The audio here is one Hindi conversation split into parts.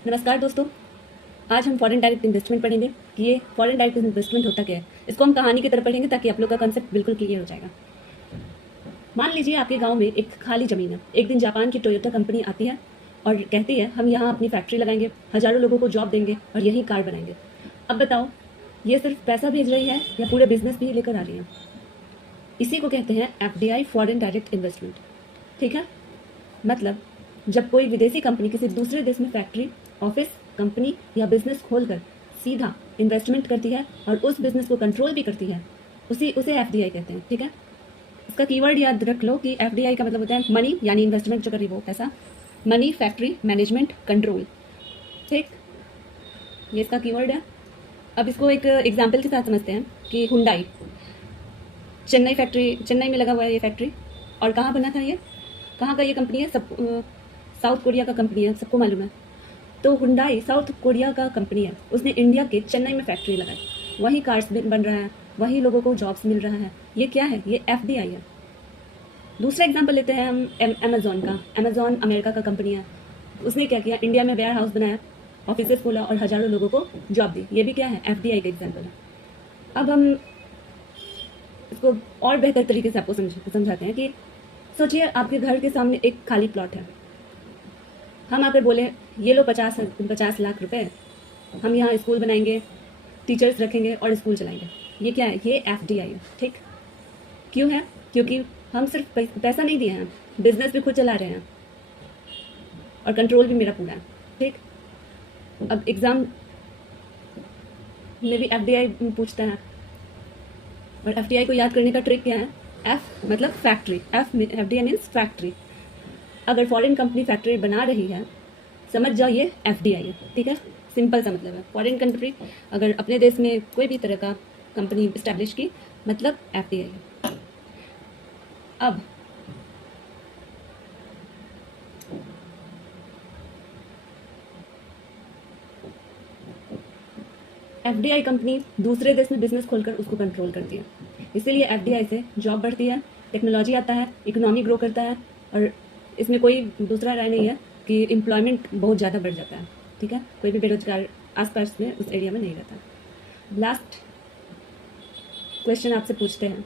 नमस्कार दोस्तों। आज हम फॉरेन डायरेक्ट इन्वेस्टमेंट पढ़ेंगे कि ये फॉरेन डायरेक्ट इन्वेस्टमेंट होता क्या है। इसको हम कहानी की तरह पढ़ेंगे ताकि आप लोग का कंसेप्ट बिल्कुल क्लियर हो जाएगा। मान लीजिए आपके गांव में एक खाली ज़मीन है। एक दिन जापान की टोयोटा कंपनी आती है और कहती है हम यहाँ अपनी फैक्ट्री लगाएंगे, हज़ारों लोगों को जॉब देंगे और यही कार बनाएंगे। अब बताओ, ये सिर्फ पैसा भेज रही है या पूरे बिजनेस भी लेकर आ रही है? इसी को कहते हैं FDI, फॉरेन डायरेक्ट इन्वेस्टमेंट। ठीक है, मतलब जब कोई विदेशी कंपनी किसी दूसरे देश में फैक्ट्री, ऑफिस, कंपनी या बिजनेस खोलकर सीधा इन्वेस्टमेंट करती है और उस बिजनेस को कंट्रोल भी करती है, उसे FDI कहते हैं। ठीक है, इसका कीवर्ड याद रख लो कि FDI का मतलब होता है मनी, यानी इन्वेस्टमेंट जो करी वो पैसा, मनी, फैक्ट्री, मैनेजमेंट, कंट्रोल। ठीक, ये इसका कीवर्ड है। अब इसको एक एग्जाम्पल के साथ समझते हैं कि हुंडई चेन्नई में लगा हुआ है ये फैक्ट्री। और कहाँ बना था ये, कहाँ का ये कंपनी है? साउथ कोरिया का कंपनी है, सबको मालूम है। तो हुंडई साउथ कोरिया का कंपनी है, उसने इंडिया के चेन्नई में फैक्ट्री लगाई, वहीं कार्स बन रहा है, वहीं लोगों को जॉब्स मिल रहा है। ये क्या है? ये FDI है। दूसरा एग्जांपल लेते हैं हम अमेजोन का। अमेजोन अमेरिका का कंपनी है, उसने क्या किया? इंडिया में वेयर हाउस बनाया, ऑफिसेस खोला और हज़ारों लोगों को जॉब दी। ये भी क्या है? FDI का एग्जाम्पल है। अब हम इसको और बेहतर तरीके से आपको समझाते हैं कि सोचिए आपके घर के सामने एक खाली प्लॉट है। हम आप पे बोले ये लो 50 लाख रुपए, हम यहाँ स्कूल बनाएंगे, टीचर्स रखेंगे और स्कूल चलाएंगे। ये क्या है? ये FDI है। ठीक, क्यों है? क्योंकि हम सिर्फ पैसा नहीं दिए हैं, बिजनेस भी खुद चला रहे हैं और कंट्रोल भी मेरा पूरा है। ठीक, अब एग्ज़ाम में भी FDI पूछता है और FDI को याद करने का ट्रिक क्या है? F मतलब फैक्ट्री, FDI मीन्स फैक्ट्री। अगर फॉरेन कंपनी फैक्ट्री बना रही है, समझ जाओ ये FDI है। ठीक है, सिंपल सा मतलब है। फॉरेन कंट्री अगर अपने देश में कोई भी तरह का कंपनी इस्टेब्लिश की, मतलब FDI है। अब FDI कंपनी दूसरे देश में बिजनेस खोलकर उसको कंट्रोल करती है, इसीलिए FDI से जॉब बढ़ती है, टेक्नोलॉजी आता है, इकोनॉमी ग्रो करता है और इसमें कोई दूसरा राय नहीं है कि एम्प्लॉयमेंट बहुत ज़्यादा बढ़ जाता है। ठीक है, कोई भी बेरोजगार आसपास में उस एरिया में नहीं रहता। लास्ट क्वेश्चन आपसे पूछते हैं,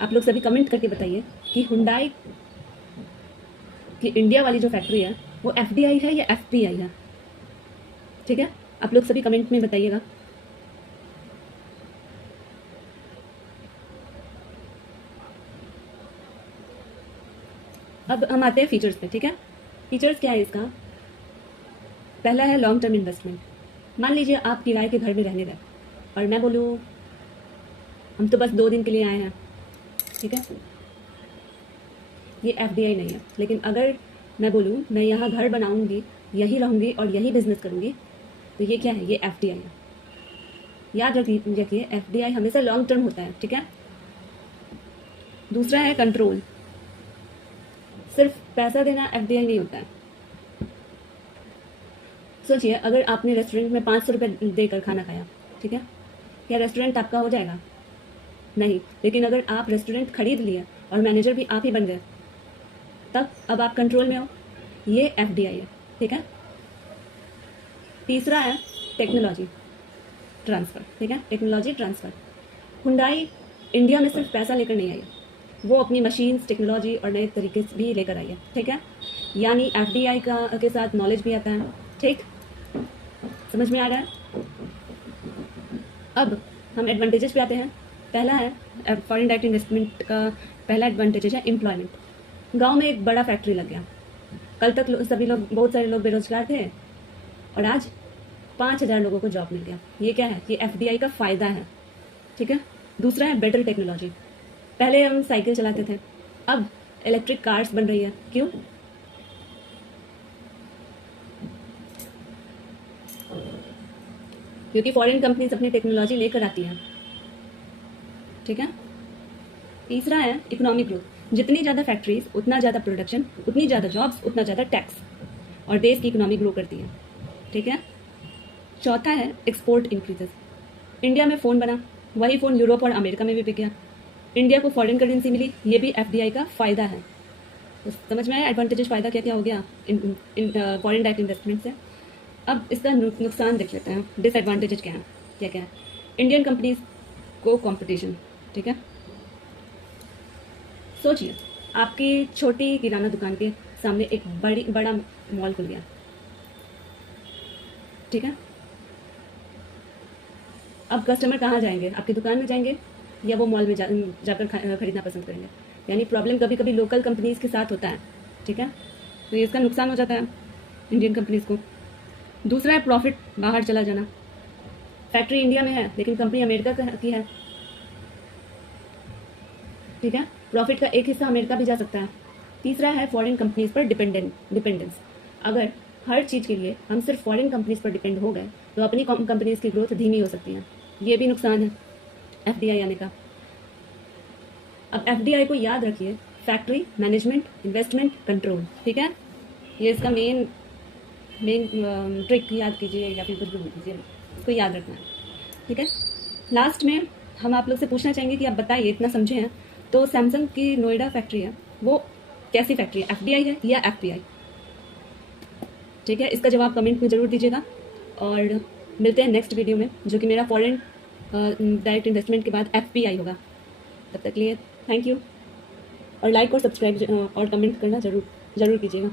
आप लोग सभी कमेंट करके बताइए कि हुंडई की इंडिया वाली जो फैक्ट्री है वो FDI है या FPI है? ठीक है, आप लोग सभी कमेंट में बताइएगा। अब हम आते हैं फीचर्स पे। ठीक है, फीचर्स क्या है इसका? पहला है लॉन्ग टर्म इन्वेस्टमेंट। मान लीजिए आप किराए के घर में रहने गए और मैं बोलूँ हम तो बस 2 दिन के लिए आए हैं। ठीक है, ये FDI नहीं है। लेकिन अगर मैं बोलूँ मैं यहाँ घर बनाऊँगी, यही रहूँगी और यही बिजनेस करूँगी, तो ये क्या है? ये FDI है। याद रखिए FDI हमेशा लॉन्ग टर्म होता है। ठीक है, दूसरा है कंट्रोल। सिर्फ पैसा देना FDI नहीं होता है। सोचिए अगर आपने रेस्टोरेंट में 500 रुपये देकर खाना खाया, ठीक है, क्या रेस्टोरेंट आपका हो जाएगा? नहीं। लेकिन अगर आप रेस्टोरेंट खरीद लिए और मैनेजर भी आप ही बन गए, तब अब आप कंट्रोल में हो। ये FDI है। ठीक है, तीसरा है टेक्नोलॉजी ट्रांसफ़र। ठीक है, टेक्नोलॉजी ट्रांसफ़र। हुंडई इंडिया में सिर्फ पैसा लेकर नहीं आई है, वो अपनी मशीन्स, टेक्नोलॉजी और नए तरीके भी लेकर आई है। ठीक है, यानी FDI के साथ नॉलेज भी आता है। ठीक, समझ में आ रहा है? अब हम एडवांटेजेस पे आते हैं। पहला है फॉरेन डायरेक्ट इन्वेस्टमेंट का पहला एडवांटेज है एम्प्लॉयमेंट। गांव में एक बड़ा फैक्ट्री लग गया, कल तक सभी लोग, बहुत सारे लोग बेरोजगार थे और आज 5000 लोगों को जॉब मिल गया। ये क्या है? ये FDI का फ़ायदा है। ठीक है, दूसरा है बेटर टेक्नोलॉजी। पहले हम साइकिल चलाते थे, अब इलेक्ट्रिक कार्स बन रही है। क्यों? क्योंकि फॉरेन कंपनीज अपनी टेक्नोलॉजी लेकर आती हैं। ठीक है, तीसरा है इकोनॉमिक ग्रोथ। जितनी ज़्यादा फैक्ट्रीज, उतना ज़्यादा प्रोडक्शन, उतनी ज़्यादा जॉब्स, उतना ज़्यादा टैक्स, और देश की इकोनॉमी ग्रो करती है। ठीक है, चौथा है एक्सपोर्ट इंक्रीजेस। इंडिया में फ़ोन बना, वही फ़ोन यूरोप और अमेरिका में भी बिक गया, इंडिया को फॉरेन करेंसी मिली। ये भी FDI का फ़ायदा है। तो समझ में आया एडवांटेजेस, फ़ायदा क्या क्या हो गया इन फॉरेन डायरेक्ट इन्वेस्टमेंट से। अब इसका नुकसान देख लेते हैं, डिसएडवांटेजेस क्या हैं, क्या क्या है। इंडियन कंपनीज को कंपटीशन, ठीक है। सोचिए, आपकी छोटी किराना दुकान के सामने एक बड़ा मॉल खुल गया, ठीक है। अब कस्टमर कहाँ जाएंगे, आपकी दुकान में जाएंगे या वो मॉल में जाकर खरीदना पसंद करेंगे। यानी प्रॉब्लम कभी कभी लोकल कंपनीज के साथ होता है, ठीक है। तो ये इसका नुकसान हो जाता है इंडियन कंपनीज को। दूसरा है प्रॉफिट बाहर चला जाना। फैक्ट्री इंडिया में है लेकिन कंपनी अमेरिका की है, ठीक है। प्रॉफिट का एक हिस्सा अमेरिका भी जा सकता है। तीसरा है फॉरेन कंपनीज पर डिपेंडेंस। अगर हर चीज़ के लिए हम सिर्फ फॉरेन कंपनीज पर डिपेंड हो गए तो अपनी कंपनीज की ग्रोथ धीमी हो सकती है। ये भी नुकसान है एफडीआई आने का। अब एफडीआई को याद रखिए, फैक्ट्री मैनेजमेंट इन्वेस्टमेंट कंट्रोल, ठीक है। ये इसका मेन ट्रिक याद कीजिए या फिर कुछ भी कीजिए, इसको याद रखना है, ठीक है। लास्ट में हम आप लोग से पूछना चाहेंगे कि आप बताइए, इतना समझे हैं तो सैमसंग की नोएडा फैक्ट्री है वो कैसी फैक्ट्री है, एफडीआई है या एफपीआई, ठीक है। इसका जवाब कमेंट में ज़रूर दीजिएगा और मिलते हैं नेक्स्ट वीडियो में, जो कि मेरा फॉरेन डायरेक्ट इन्वेस्टमेंट के बाद एफपीआई होगा। तब तक के लिए थैंक यू और लाइक और सब्सक्राइब और कमेंट करना ज़रूर कीजिएगा।